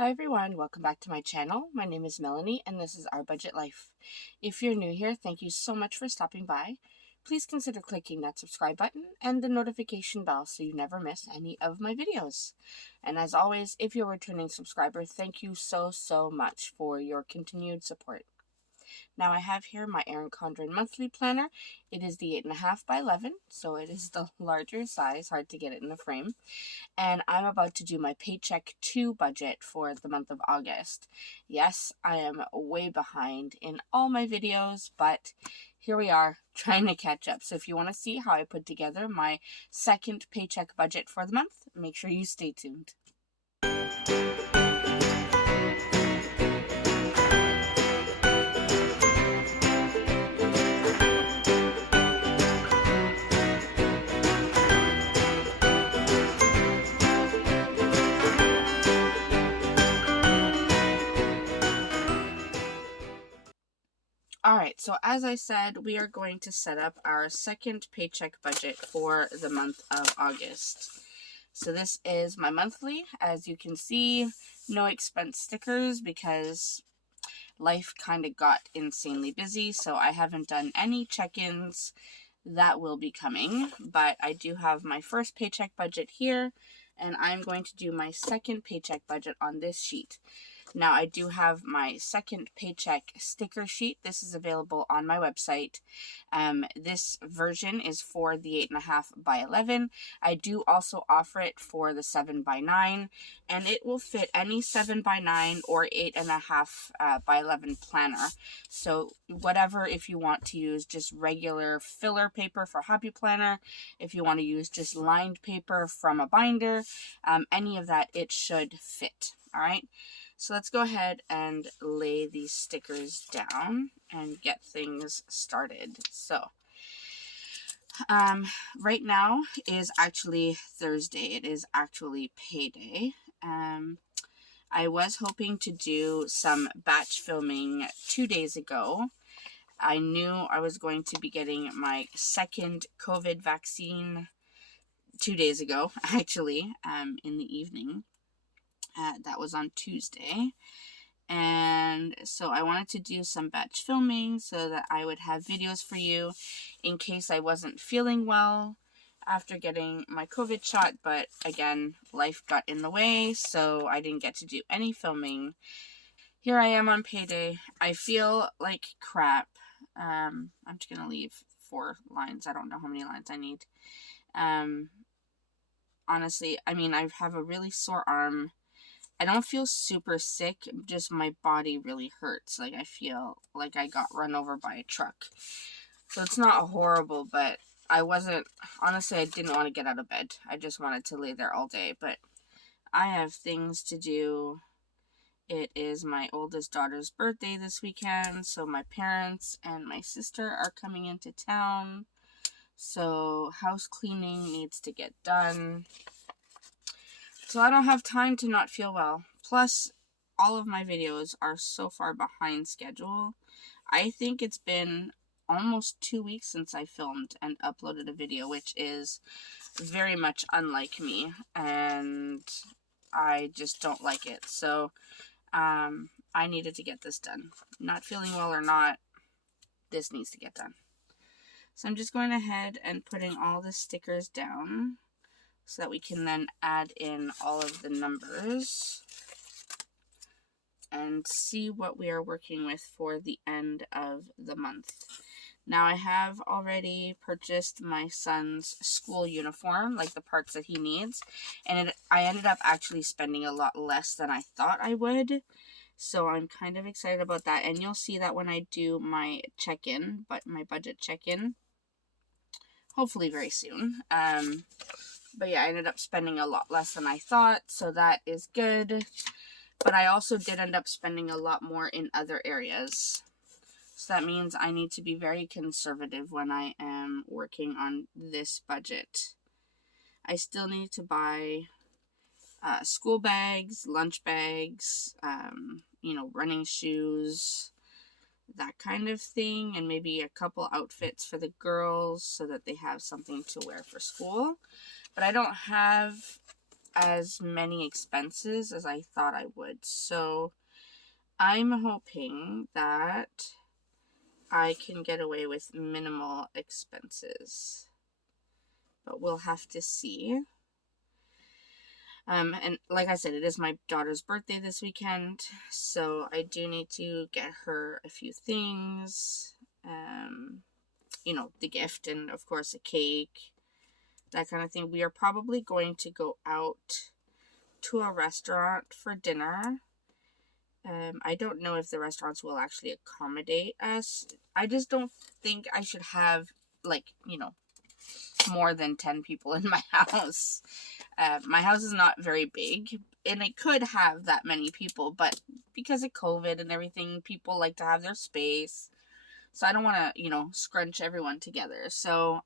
Hi everyone, welcome back to my channel. My name is Melanie and this is Our Budget Life. If you're new here, thank you so much for stopping by. Please consider clicking that subscribe button and the notification bell so you never miss any of my videos. And as always, if you're a returning subscriber, thank you so much for your continued support. Now I have here my Erin Condren monthly planner. It is the 8.5 by 11, so it is the larger size, hard to get it in the frame. And I'm about to do my Paycheck 2 budget for the month of August. Yes, I am way behind in all my videos, but here we are trying to catch up. So if you want to see how I put together my second paycheck budget for the month, make sure you stay tuned. Alright, so as I said, we are going to set up our second paycheck budget for the month of August. So this is my monthly. As you can see, no expense stickers because life kind of got insanely busy, so I haven't done any check-ins. That will be coming, but I do have my first paycheck budget here, and I'm going to do my second paycheck budget on this sheet. Now, I do have my second paycheck sticker sheet. This is available on my website. This version is for the 8.5 by 11. I do also offer it for the 7 by 9, and it will fit any 7 by 9 or 8.5 by 11 planner. So whatever, if you want to use just regular filler paper for hobby planner, if you want to use just lined paper from a binder, any of that, it should fit. All right. So let's go ahead and lay these stickers down and get things started. So, right now is actually Thursday. It is actually payday. I was hoping to do some batch filming 2 days ago. I knew I was going to be getting my second COVID vaccine 2 days ago, actually, in the evening. That was on Tuesday. And so I wanted to do some batch filming so that I would have videos for you in case I wasn't feeling well after getting my COVID shot. But again, life got in the way, so I didn't get to do any filming. Here I am on payday. I feel like crap. I'm just going to leave 4 lines. I don't know how many lines I need. Honestly, I mean, I have a really sore arm. I don't feel super sick, just my body really hurts. Like, I feel like I got run over by a truck. So it's not horrible, but honestly, I didn't want to get out of bed. I just wanted to lay there all day, but I have things to do. It is my oldest daughter's birthday this weekend, so my parents and my sister are coming into town. So house cleaning needs to get done. So I don't have time to not feel well. Plus, all of my videos are so far behind schedule. I think it's been almost 2 weeks since I filmed and uploaded a video, which is very much unlike me, and I just don't like it. So, I needed to get this done. Not feeling well or not, this needs to get done. So I'm just going ahead and putting all the stickers down so that we can then add in all of the numbers and see what we are working with for the end of the month. Now, I have already purchased my son's school uniform, like the parts that he needs, and I ended up actually spending a lot less than I thought I would, so I'm kind of excited about that, and you'll see that when I do my check-in, but my budget check-in, hopefully very soon. But yeah, I ended up spending a lot less than I thought, so that is good. But I also did end up spending a lot more in other areas. So that means I need to be very conservative when I am working on this budget. I still need to buy school bags, lunch bags, running shoes, that kind of thing, and maybe a couple outfits for the girls so that they have something to wear for school. But I don't have as many expenses as I thought I would. So I'm hoping that I can get away with minimal expenses, but we'll have to see. And like I said, it is my daughter's birthday this weekend, so I do need to get her a few things. The gift and, of course, a cake, that kind of thing. We are probably going to go out to a restaurant for dinner. I don't know if the restaurants will actually accommodate us. I just don't think I should have, more than 10 people in my house. My house is not very big, and it could have that many people, but because of COVID and everything, people like to have their space. So I don't want to, scrunch everyone together. So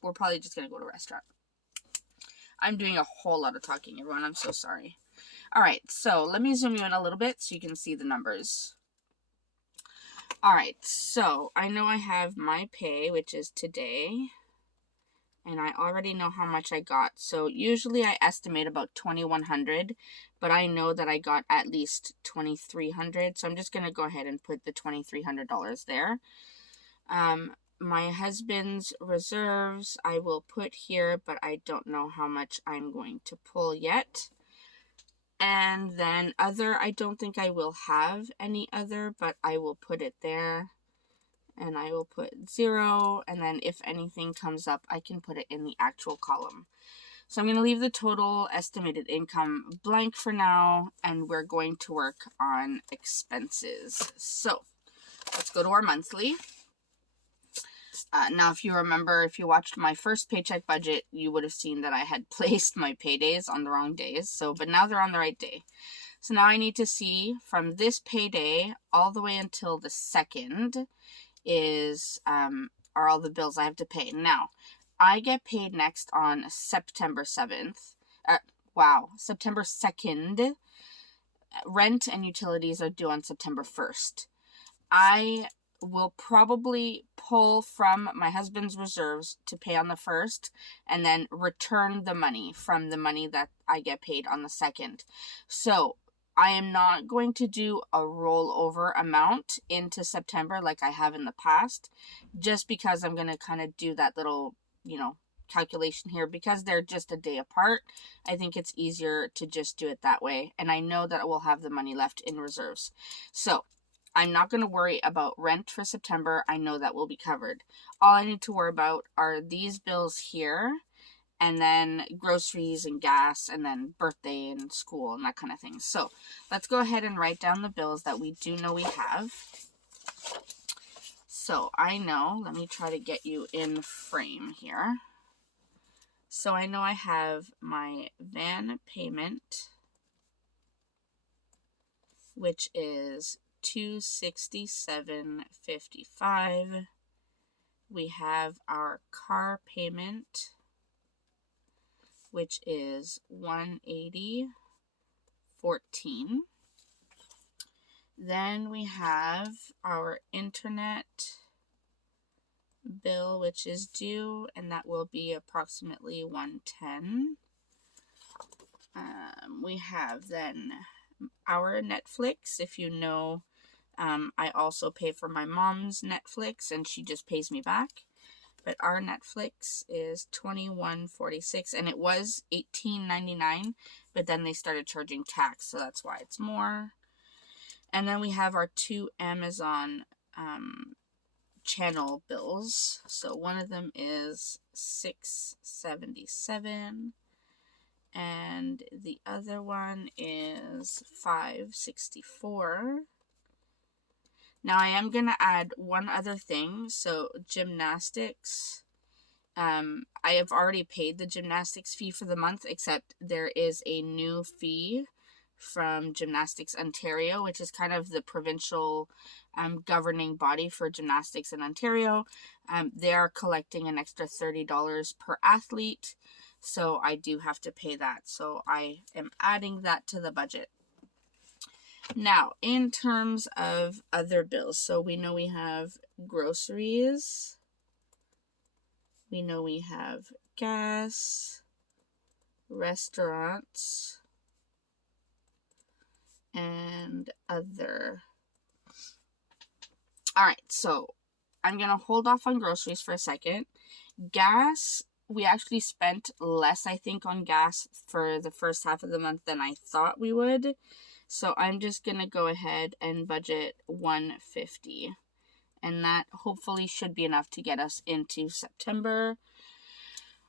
we're probably just going to go to a restaurant. I'm doing a whole lot of talking, everyone. I'm so sorry. All right, so let me zoom you in a little bit so you can see the numbers. All right, so I know I have my pay, which is today, and I already know how much I got. So usually I estimate about $2,100, but I know that I got at least $2,300. So I'm just going to go ahead and put the $2,300 there. My husband's reserves I will put here, but I don't know how much I'm going to pull yet. And then other, I don't think I will have any other, but I will put it there. And I will put 0, and then if anything comes up, I can put it in the actual column. So I'm going to leave the total estimated income blank for now, and we're going to work on expenses. So let's go to our monthly. Now, if you remember, if you watched my first paycheck budget, you would have seen that I had placed my paydays on the wrong days. But now they're on the right day. So now I need to see from this payday all the way until the 2nd are all the bills I have to pay. Now, I get paid next on September 7th. September 2nd. Rent and utilities are due on September 1st. I will probably pull from my husband's reserves to pay on the 1st and then return the money from the money that I get paid on the 2nd. So I am not going to do a rollover amount into September like I have in the past, just because I'm going to kind of do that little, calculation here. Because they're just a day apart, I think it's easier to just do it that way. And I know that I will have the money left in reserves. So I'm not going to worry about rent for September. I know that will be covered. All I need to worry about are these bills here, and then groceries and gas, and then birthday and school and that kind of thing. So let's go ahead and write down the bills that we do know we have. So I know, let me try to get you in frame here. So I know I have my van payment, which is $267.55. We have our car payment, which is $180.14. Then we have our internet bill, which is due, and that will be approximately $110. We have then our Netflix. If you know, I also pay for my mom's Netflix, and she just pays me back. But our Netflix is $21.46, and it was $18.99, but then they started charging tax, so that's why it's more. And then we have our 2 Amazon channel bills. So one of them is $6.77, and the other one is $5.64. Now I am going to add one other thing. So gymnastics, I have already paid the gymnastics fee for the month, except there is a new fee from Gymnastics Ontario, which is kind of the provincial governing body for gymnastics in Ontario. They are collecting an extra $30 per athlete, so I do have to pay that. So I am adding that to the budget. Now, in terms of other bills, so we know we have groceries, we know we have gas, restaurants, and other. All right, so I'm going to hold off on groceries for a second. Gas, we actually spent less, I think, on gas for the first half of the month than I thought we would. So I'm just going to go ahead and budget $150. And that hopefully should be enough to get us into September.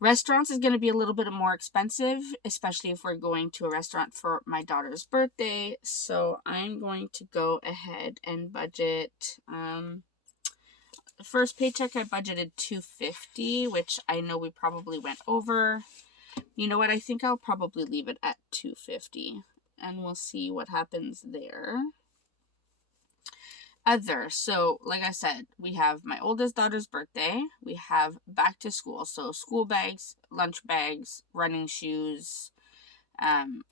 Restaurants is going to be a little bit more expensive, especially if we're going to a restaurant for my daughter's birthday. So I'm going to go ahead and budget. The first paycheck I budgeted $250, which I know we probably went over. You know what? I think I'll probably leave it at $250, and we'll see what happens there. Other, so like I said, we have my oldest daughter's birthday, we have back to school, so school bags, lunch bags, running shoes,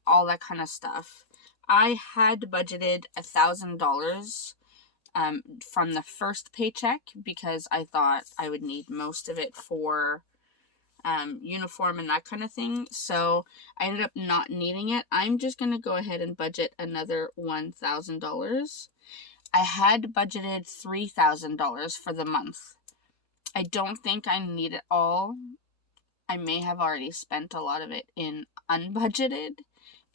all that kind of stuff. I had budgeted $1,000 from the first paycheck because I thought I would need most of it for uniform and that kind of thing, so I ended up not needing it. I'm just going to go ahead and budget another $1,000. I had budgeted $3,000 for the month. I don't think I need it all. I may have already spent a lot of it in unbudgeted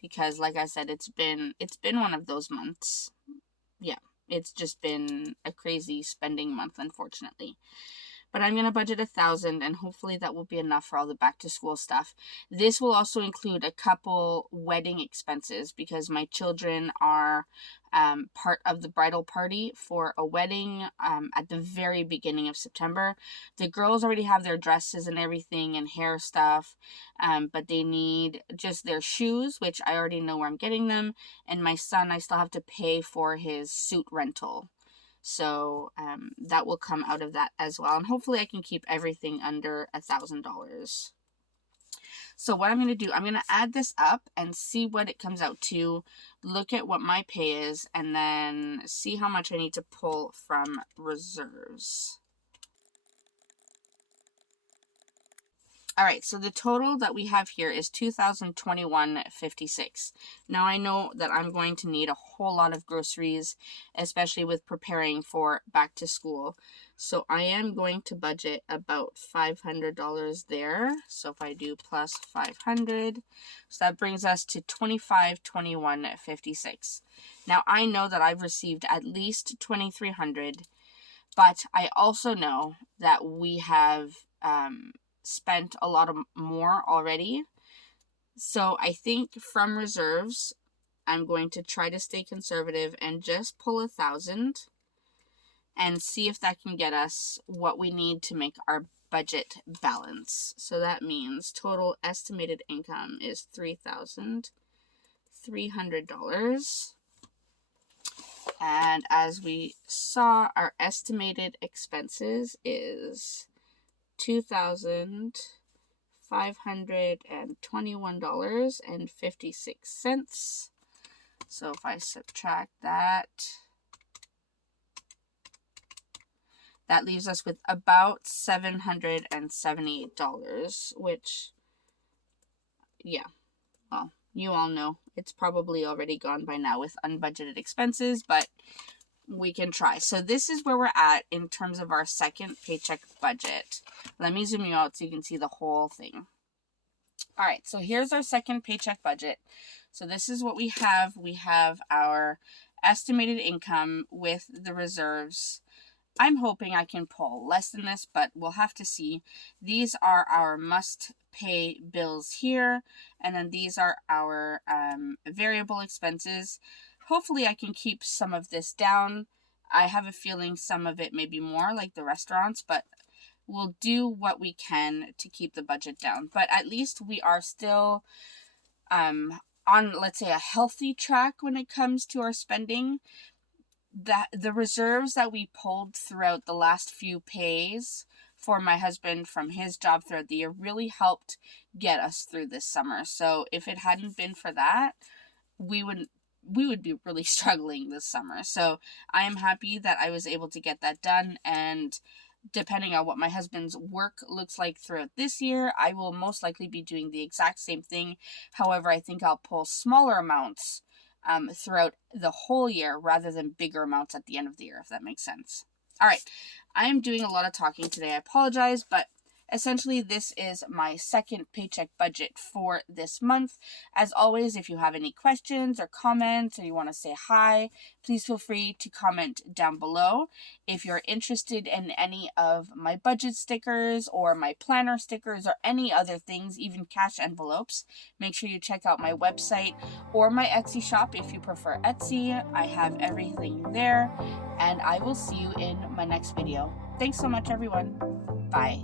because, like I said, it's been one of those months. Yeah, it's just been a crazy spending month, unfortunately. But I'm going to budget $1,000, and hopefully that will be enough for all the back to school stuff. This will also include a couple wedding expenses because my children are part of the bridal party for a wedding at the very beginning of September. The girls already have their dresses and everything and hair stuff, but they need just their shoes, which I already know where I'm getting them. And my son, I still have to pay for his suit rental. So that will come out of that as well. And hopefully I can keep everything under $1,000. So what I'm going to do, I'm going to add this up and see what it comes out to, look at what my pay is, and then see how much I need to pull from reserves. All right, so the total that we have here is $2,021.56. Now I know that I'm going to need a whole lot of groceries, especially with preparing for back to school. So I am going to budget about $500 there. So if I do plus 500, so that brings us to $2,521.56. Now I know that I've received at least $2,300, but I also know that we have spent a lot of more already. So I think from reserves, I'm going to try to stay conservative and just pull $1,000 and see if that can get us what we need to make our budget balance. So that means total estimated income is $3,300. And as we saw, our estimated expenses is $2,521.56. So if I subtract that, that leaves us with about $778, which, yeah, well, you all know it's probably already gone by now with unbudgeted expenses, but we can try. So this is where we're at in terms of our second paycheck budget. Let me zoom you out so you can see the whole thing. All right, so here's our second paycheck budget. So this is what we have. We have our estimated income with the reserves. I'm hoping I can pull less than this, but we'll have to see. These are our must-pay bills here, and then these are our variable expenses. Hopefully I can keep some of this down. I have a feeling some of it may be more like the restaurants, but we'll do what we can to keep the budget down. But at least we are still on, let's say, a healthy track when it comes to our spending. The reserves that we pulled throughout the last few pays for my husband from his job throughout the year really helped get us through this summer. So if it hadn't been for that, we would be really struggling this summer. So I am happy that I was able to get that done, and depending on what my husband's work looks like throughout this year, I will most likely be doing the exact same thing. However, I think I'll pull smaller amounts throughout the whole year rather than bigger amounts at the end of the year, if that makes sense. All right, I am doing a lot of talking today. I apologize, but essentially, this is my second paycheck budget for this month. As always, if you have any questions or comments or you want to say hi, please feel free to comment down below. If you're interested in any of my budget stickers or my planner stickers or any other things, even cash envelopes, make sure you check out my website or my Etsy shop if you prefer Etsy. I have everything there, and I will see you in my next video. Thanks so much, everyone. Bye.